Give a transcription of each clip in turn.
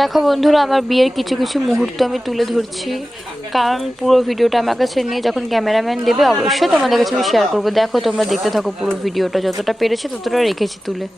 দেখো বন্ধুরা, আমার বিয়ের কিছু কিছু মুহূর্ত আমি তুলে ধরছি, কারণ পুরো ভিডিওটা আমার কাছে নিয়ে যখন ক্যামেরাম্যান দেবে অবশ্যই তোমাদের কাছে আমি শেয়ার করবো। দেখো তোমরা দেখতে থাকো পুরো ভিডিওটা, যতটা পেরেছি ততটা রেখেছি তুলে।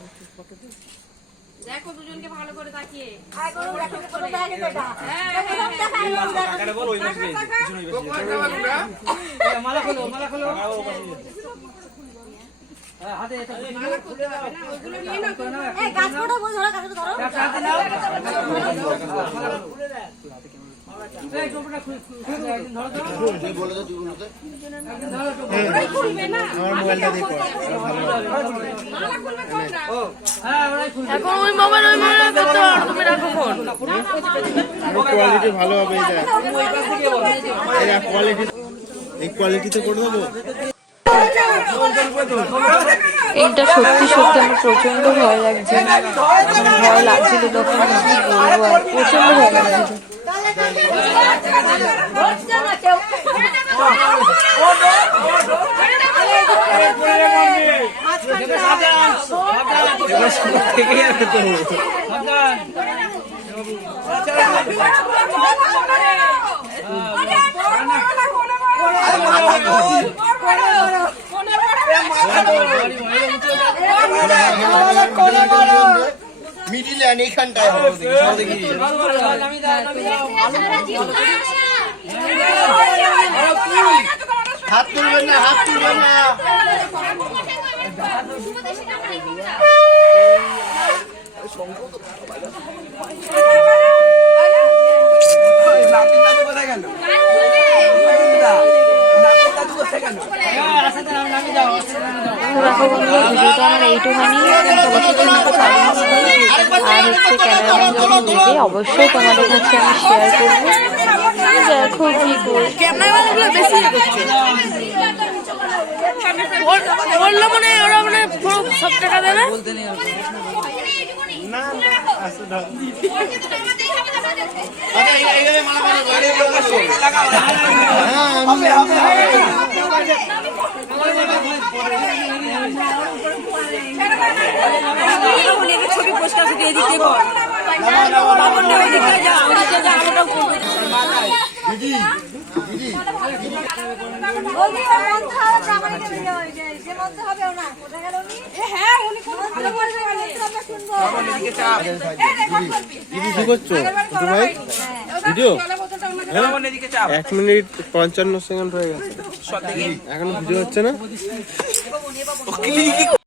কোয়ালিটি ভালো হবে, এই কোয়ালিটিতে করে দেবো। এইটা সত্যি সত্যি আমার প্রচন্ড ভয় লাগছে, ভয় লাগছিল তখন কি বলবো, আর প্রচন্ড ভয় লাগছিল। মিডিলে এইখানটায় হাত তুলবেন না, হাত তুলবেন না। ভিডিওটা আমার এইটুখানি, আর হচ্ছে ক্যামেরাম্যান যখন দেবে অবশ্যই তোমাদের কাছে আমি শেয়ার করবো। দেখো কি ক্যামেরাগুলো বেশি করছে, বললো মানে ওরা মানে পুরো সব টাকা দেবে। ছবি পোস্টার দিয়ে দিতে কি করছো ভাই? ভিডিও 1 মিনিট 55 সেকেন্ড হয়ে গেছে, এখনো ভিডিও হচ্ছে না।